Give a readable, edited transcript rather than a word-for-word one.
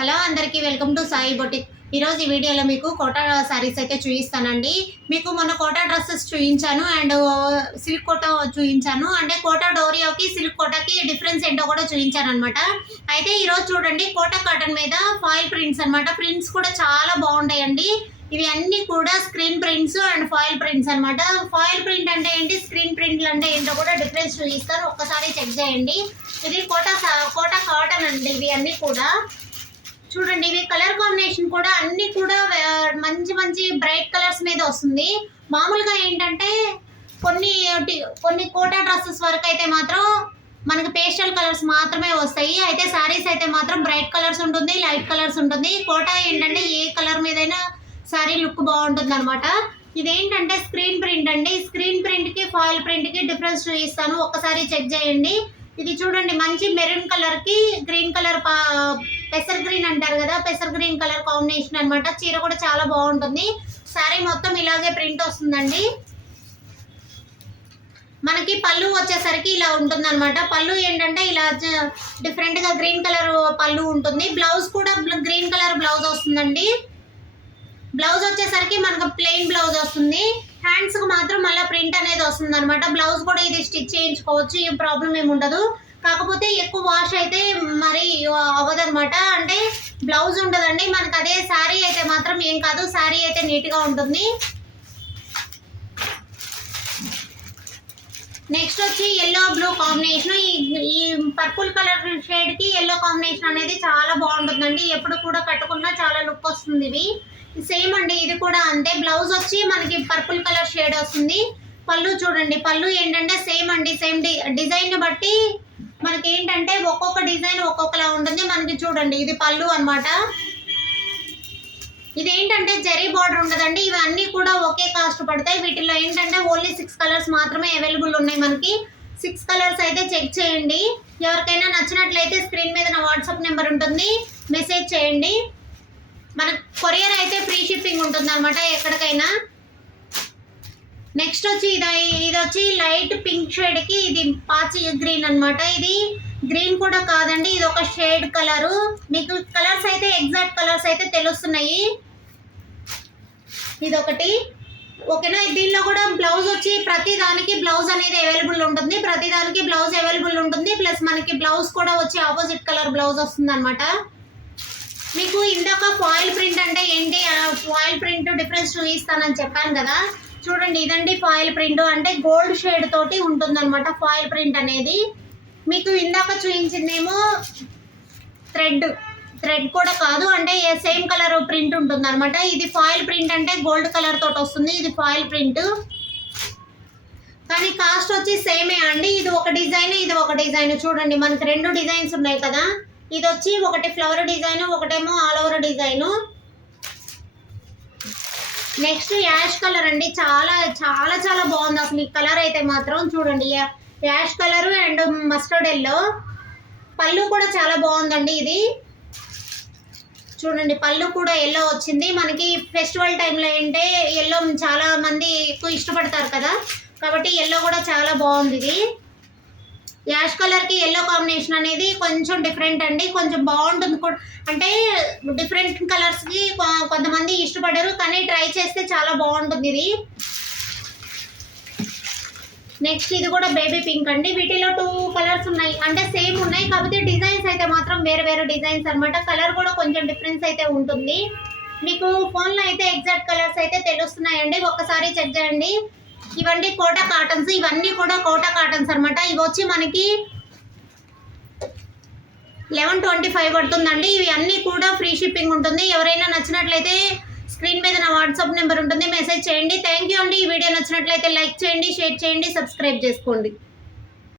Hello అందరికీ welcome to Sai boutique. ఈరోజు ఈ వీడియోలో మీకు కోటా శారీస్ అయితే చూపిస్తానండి. మీకు మొన్న కోటా డ్రెస్సెస్ చూపించాను అండ్ సిల్క్ కోటా చూపించాను. అంటే కోటా డోరియాకి సిల్క్ కోటాకి డిఫరెన్స్ ఏంటో కూడా చూపించాను అనమాట. అయితే ఈరోజు చూడండి కోటా కాటన్ మీద ఫాయిల్ ప్రింట్స్ అనమాట. ప్రింట్స్ కూడా చాలా బాగుంటాయండి. ఇవి అన్నీ కూడా screen prints and foil prints అనమాట. ఫాయిల్ ప్రింట్ అంటే ఏంటి, స్క్రీన్ ప్రింట్లు అంటే ఏంటో కూడా డిఫరెన్స్ చూపిస్తారు, ఒక్కసారి చెక్ చేయండి. ఇది కోటా కాటన్ అండి. ఇవి అన్నీ కూడా చూడండి, ఇవి కలర్ కాంబినేషన్ కూడా అన్ని కూడా మంచి మంచి బ్రైట్ కలర్స్ మీద వస్తుంది. మామూలుగా ఏంటంటే కొన్ని కోటా డ్రెస్సెస్ వరకు అయితే మాత్రం మనకి పేస్టల్ కలర్స్ మాత్రమే వస్తాయి. అయితే శారీస్ అయితే మాత్రం బ్రైట్ కలర్స్ ఉంటుంది, లైట్ కలర్స్ ఉంటుంది. కోటా ఏంటంటే ఏ కలర్ మీదైనా శారీ లుక్ బాగుంటుంది అనమాట. ఇదేంటంటే స్క్రీన్ ప్రింట్ అండి. స్క్రీన్ ప్రింట్కి ఫాయిల్ ప్రింట్కి డిఫరెన్స్ చూపిస్తాను, ఒక్కసారి చెక్ చేయండి. ఇది చూడండి, మంచి మెరూన్ కలర్కి గ్రీన్ కలర్, పెసర్ గ్రీన్ అంటారు కదా, పెసర్ గ్రీన్ కలర్ కాంబినేషన్ అనమాట. చీర కూడా చాలా బాగుంటుంది. శారీ మొత్తం ఇలాగే ప్రింట్ వస్తుందండి. మనకి పళ్ళు వచ్చేసరికి ఇలా ఉంటుంది అనమాట. పళ్ళు ఏంటంటే ఇలా డిఫరెంట్గా గ్రీన్ కలర్ పళ్ళు ఉంటుంది. బ్లౌజ్ కూడా గ్రీన్ కలర్ బ్లౌజ్ వస్తుందండి. బ్లౌజ్ వచ్చేసరికి మనకు ప్లెయిన్ బ్లౌజ్ వస్తుంది. హ్యాండ్స్కి మాత్రం మళ్ళీ ప్రింట్ అనేది వస్తుంది అనమాట. బ్లౌజ్ కూడా ఇది స్టిచ్ చేయించుకోవచ్చు, ఏం ప్రాబ్లం ఏమి ఉండదు. కాకపోతే ఎక్కువ వాష్ అయితే మరి అవ్వదనమాట. అంటే బ్లౌజ్ ఉంటుందండి మనకు. అదే శారీ అయితే మాత్రం ఏం కాదు, శారీ అయితే నీట్గా ఉంటుంది. నెక్స్ట్ వచ్చి ఎల్లో బ్లూ కాంబినేషన్. ఈ పర్పుల్ కలర్ షేడ్కి ఎల్లో కాంబినేషన్ అనేది చాలా బాగుంటుందండి. ఎప్పుడు కూడా కట్టుకున్నా చాలా లుక్ వస్తుంది. ఇవి సేమ్ అండి, ఇది కూడా అంతే. బ్లౌజ్ వచ్చి మనకి పర్పుల్ కలర్ షేడ్ వస్తుంది. పళ్ళు చూడండి, పళ్ళు ఏంటంటే సేమ్ అండి, సేమ్ డిజైన్ బట్టి మనకి ఏంటంటే ఒక్కొక్క డిజైన్ ఒక్కొక్కలా ఉంటుంది. మనకి చూడండి, ఇది పళ్ళు అనమాట. ఇదేంటంటే జరీ బార్డర్ ఉండదండి. ఇవన్నీ కూడా ఒకే కాస్ట్ పడతాయి. వీటిలో ఏంటంటే ఓన్లీ 6 కలర్స్ మాత్రమే అవైలబుల్ ఉన్నాయి మనకి. 6 కలర్స్ అయితే చెక్ చేయండి. ఎవరికైనా నచ్చినట్లయితే స్క్రీన్ మీద నా వాట్సాప్ నెంబర్ ఉంటుంది, మెసేజ్ చేయండి. మన కొరియర్ అయితే ఫ్రీ షిప్పింగ్ ఉంటుంది అనమాట ఎక్కడికైనా. నెక్స్ట్ వచ్చి ఇది వచ్చి లైట్ పింక్ షేడ్కి ఇది పాచి గ్రీన్ అనమాట. ఇది గ్రీన్ కూడా కాదండి, ఇది ఒక షేడ్ కలరు. మీకు కలర్స్ అయితే ఎగ్జాక్ట్ కలర్స్ అయితే తెలుస్తున్నాయి. ఇది ఒకటి ఓకేనా. దీనిలో కూడా బ్లౌజ్ వచ్చి ప్రతి దానికి బ్లౌజ్ అనేది అవైలబుల్ ఉంటుంది. ప్రతి దానికి బ్లౌజ్ అవైలబుల్ ఉంటుంది. ప్లస్ మనకి బ్లౌజ్ కూడా వచ్చి ఆపోజిట్ కలర్ బ్లౌజ్ వస్తుంది అనమాట. మీకు ఇందాక ఫాయిల్ ప్రింట్ అంటే ఏంటి, ఫాయిల్ ప్రింట్ డిఫరెన్స్ చూపిస్తానని చెప్పాను కదా. చూడండి, ఇదండి ఫాయిల్ ప్రింట్. అంటే గోల్డ్ షేడ్ తోటి ఉంటుంది అనమాట ఫాయిల్ ప్రింట్ అనేది. మీకు ఇందాక చూపించిందేమో థ్రెడ్ కూడా కాదు, అంటే సేమ్ కలర్ ప్రింట్ ఉంటుంది అనమాట. ఇది ఫాయిల్ ప్రింట్ అంటే గోల్డ్ కలర్ తోటి వస్తుంది. ఇది ఫాయిల్ ప్రింట్ కానీ కాస్ట్ వచ్చి సేమే అండి. ఇది ఒక డిజైన్, ఇది ఒక డిజైన్. చూడండి, మనకి 2 డిజైన్స్ ఉన్నాయి కదా. ఇది వచ్చి ఒకటి ఫ్లవర్ డిజైన్, ఒకటేమో all over design. Next ash colour అండి. చాలా చాలా చాలా బాగుంది అసలు ఈ కలర్ అయితే మాత్రం. చూడండి, ash colour and mustard yellow. పళ్ళు కూడా చాలా బాగుందండి. ఇది చూడండి, పళ్ళు కూడా ఎల్లో వచ్చింది. మనకి ఫెస్టివల్ టైంలో ఏంటే ఎల్లో చాలా మంది ఎక్కువ ఇష్టపడతారు కదా, కాబట్టి ఎల్లో కూడా చాలా బాగుంది. ఇది యాష్ కలర్కి ఎల్లో కాంబినేషన్ అనేది కొంచెం డిఫరెంట్ అండి, కొంచెం బాగుంటుంది. అంటే డిఫరెంట్ కలర్స్కి కొంతమంది ఇష్టపడరు, కానీ ట్రై చేస్తే చాలా బాగుంటుంది ఇది. నెక్స్ట్ ఇది కూడా బేబీ పింక్ అండి. వీటిలో 2 కలర్స్ ఉన్నాయి, అంటే సేమ్ ఉన్నాయి, కాకపోతే డిజైన్స్ అయితే మాత్రం వేరే వేరే డిజైన్స్ అనమాట. కలర్ కూడా కొంచెం డిఫరెన్స్ అయితే ఉంటుంది. మీకు ఫోన్లో అయితే ఎగ్జాక్ట్ కలర్స్ అయితే తెలుస్తున్నాయండి, ఒక్కసారి చెక్ చేయండి. ఇవన్నీ కోటా కాటన్స్, ఇవన్నీ కూడా కోటా కాటన్స్ అనమాట. ఇవి వచ్చి మనకి 1125 పడుతుందండి. ఇవి అన్నీ కూడా ఫ్రీ షిప్పింగ్ ఉంటుంది. ఎవరైనా నచ్చినట్లయితే స్క్రీన్ మీద నా వాట్సాప్ నెంబర్ ఉంటుంది, మెసేజ్ చేయండి. థ్యాంక్ యూ అండి. ఈ వీడియో నచ్చినట్లయితే లైక్ చేయండి, షేర్ చేయండి, సబ్స్క్రైబ్ చేసుకోండి.